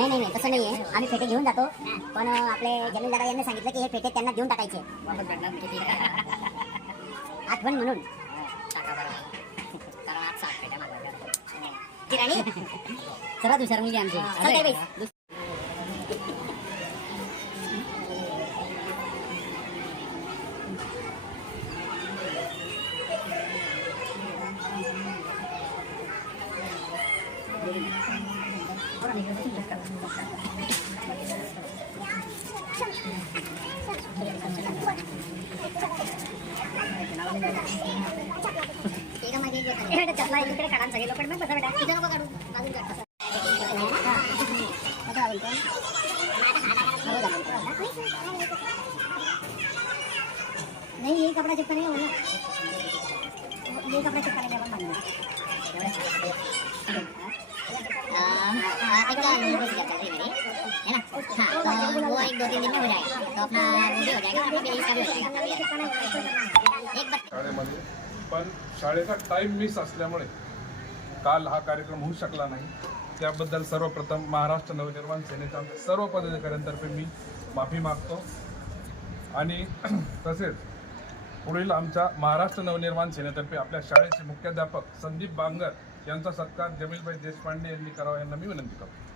नाही तसं नाहीये, आम्ही फेटे घेऊन जातो, पण आपले जमीन दादा यांनी सांगितलं की हे फेटे त्यांना देऊन टाकायचे आठवण म्हणून. सर्वात हुशार मुलगी आमची. नहीं ये कपड़ा चेक करेंगे, ये कपड़ा चेक करेंगे अपन मालूम है ना। हाँ तो वो 1-2-3 दिन में हो जाएगा, तो अपना वो भी हो जाएगा, अपना भी इसका भी हो जाएगा। शाळेमध्ये पण शाळेचा टाइम मिस असल्यामुळे काल हा कार्यक्रम होऊ शकला नाही, त्याबद्दल सर्वप्रथम महाराष्ट्र नवनिर्माण सेनेच्या सर्व पदाधिकाऱ्यांतर्फे मी माफी मागतो आणि तसेच पुढील आमच्या महाराष्ट्र नवनिर्माण सेनेतर्फे आपल्या शाळेचे मुख्याध्यापक संदीप बांगर यांचा सत्कार जमीलभाई देशपांडे यांनी करावा, यांना मी विनंती करतो.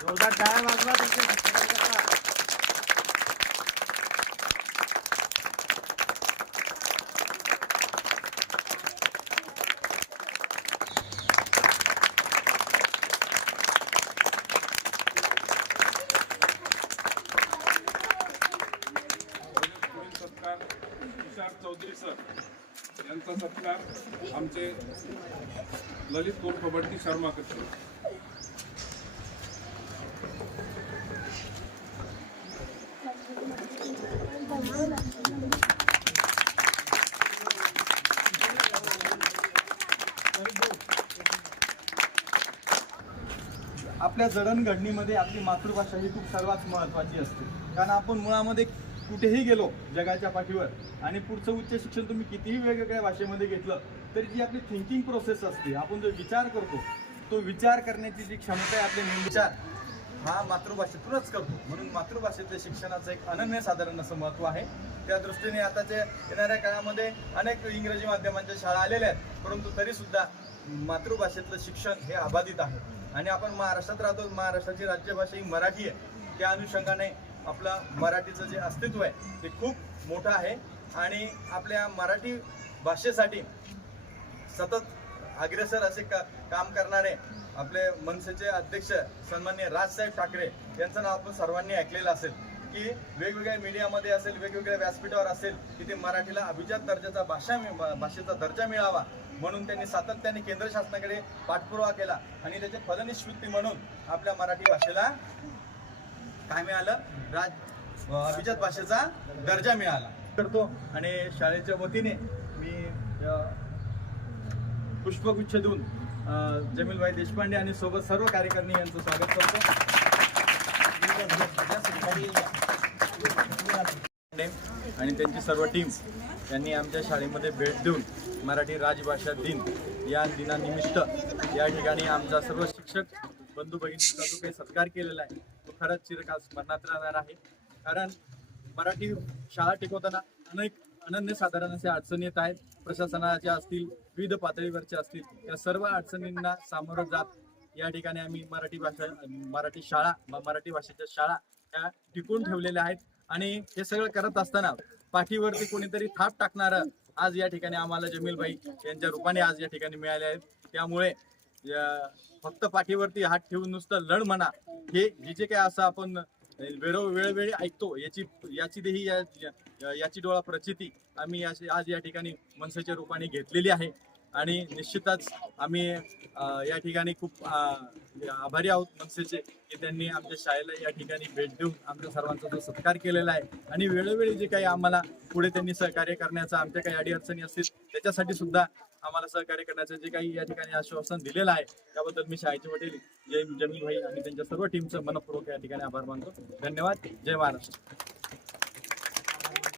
जोरदार टाळ्या वाजवा तुमच्या शिक्षकांकरता. तुषार चौधरी सर यांचा सत्कार आमचे ललित उर्फ बंटी शर्मा करतील. आपल्या जडणघडणीमध्ये आपली मातृभाषा ही खूप सर्वात महत्त्वाची असते, कारण आपण मुळामध्ये कुठेही गेलो जगाच्या पाठीवर आणि पुढचं उच्च शिक्षण तुम्ही कितीही वेगवेगळ्या भाषेमध्ये घेतलं तरी जी आपली थिंकिंग प्रोसेस असते, आपण जो विचार करतो तो विचार करण्याची जी क्षमता आहे आपले विचार हा मातृभाषेतूनच करतो. म्हणून मातृभाषेतल्या शिक्षणाचं एक अनन्यसाधारण असं महत्त्व आहे. त्या दृष्टीने आताच्या येणाऱ्या काळामध्ये अनेक इंग्रजी माध्यमांच्या शाळा आलेल्या आहेत, परंतु तरीसुद्धा मातृभाषेतलं शिक्षण हे अबाधित आहे. आणि आपण महाराष्ट्रात राहतो, महाराष्ट्राची राज्यभाषा ही मराठी आहे, त्या अनुषंगाने आपलं मराठीचं जे अस्तित्व आहे ते खूप मोठं आहे. आणि आपल्या मराठी भाषेसाठी सतत अग्रेसर असे काम करणारे आपले मनसेचे अध्यक्ष सन्माननीय राजसाहेब ठाकरे यांचं नाव आपण सर्वांनी ऐकलेलं असेल की वेगवेगळ्या मीडियामध्ये असेल, वेगवेगळ्या व्यासपीठावर असेल, तिथे मराठीला अभिजात दर्जाचा भाषेचा दर्जा मिळावा म्हणून त्यांनी सातत्याने केंद्र शासनाकडे पाठपुरावा केला आणि त्याचे फलनिश्चिती म्हणून आपल्या मराठी भाषेला काय मिळालं, अभिजात भाषेचा दर्जा मिळाला करतो. आणि शाळेच्या वतीने मी पुष्पगुच्छ देऊन जमीलभाई देशपांडे आणि सोबत सर्व कार्यकर्ते यांचं स्वागत करतो. आणि त्यांची सर्व टीम यांनी आमच्या शाळेमध्ये भेट देऊन मराठी राजभाषा दिन या दिनानिमित्त या ठिकाणी आमचा सर्व शिक्षक बंधू भगिनींचा जो काही सत्कार केलेला आहे तो खरंच चिरकाल स्मरणात राहणार आहे. कारण मराठी शाळा टिकवताना अनेक अनन्यसाधारण अशा अडचणी येत आहेत, प्रशासनाच्या असतील, विविध पातळीवरच्या असतील, त्या सर्व अडचणींना सामोरं जात या ठिकाणी आम्ही मराठी शाळा मराठी भाषेच्या शाळा त्या टिकून ठेवलेल्या आहेत. आणि हे सगळं करत असताना पाठीवरती कोणीतरी थाप टाकणारं आज या ठिकाणी आम्हाला जमीलभाई यांच्या रूपाने आज या ठिकाणी मिळाले आहेत. त्यामुळे फक्त पाठीवरती हात ठेवून नुसतं लढ म्हणा, हे जे काही असं आपण वेळोवेळी ऐकतो, याची डोळा प्रचिती आम्ही आज या ठिकाणी मनसेच्या रूपाने घेतलेली आहे. आणि निश्चितच आम्ही या ठिकाणी खूप आभारी आहोत मनसेचे, की त्यांनी आमच्या शाळेला या ठिकाणी भेट देऊन आमच्या सर्वांचा जो सत्कार केलेला आहे आणि वेळोवेळी जे काही आम्हाला पुढे त्यांनी सहकार्य करण्याचं, आमच्या काही अडीअडचणी असतील त्याच्यासाठी सुद्धा आम्हाला सहकार्य करण्याचं जे काही या ठिकाणी आश्वासन दिलेलं आहे, त्याबद्दल मी शाळेचे वडील जमील भाई आणि त्यांच्या सर्व टीमचं मनपूर्वक या ठिकाणी आभार मानतो. धन्यवाद. जय महाराष्ट्र.